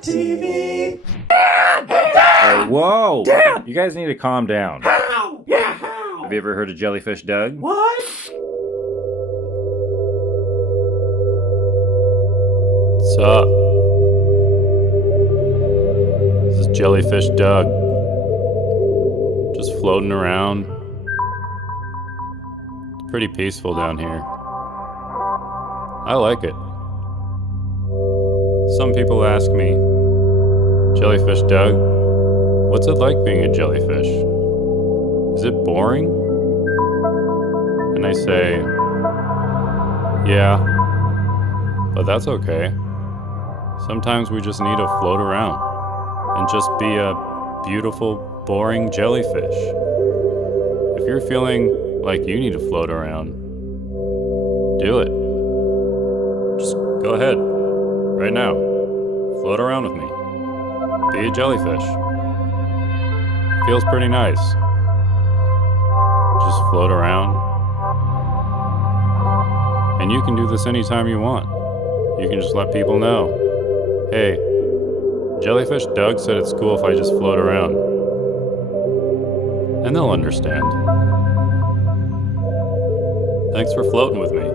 TV. Whoa! Dad! You guys need to calm down. How? Yeah, how? Have you ever heard of Jellyfish Doug? What? What's up? This is Jellyfish Doug. Just floating around. It's pretty peaceful down here. I like it. Some people ask me, Jellyfish Doug, what's it like being a jellyfish? Is it boring? And I say, yeah, but that's okay. Sometimes we just need to float around and just be a beautiful, boring jellyfish. If you're feeling like you need to float around, do it. Just go ahead, right now. Float around with me. Be a jellyfish. Feels pretty nice. Just float around. And you can do this anytime you want. You can just let people know, hey, Jellyfish Doug said it's cool if I just float around. And they'll understand. Thanks for floating with me.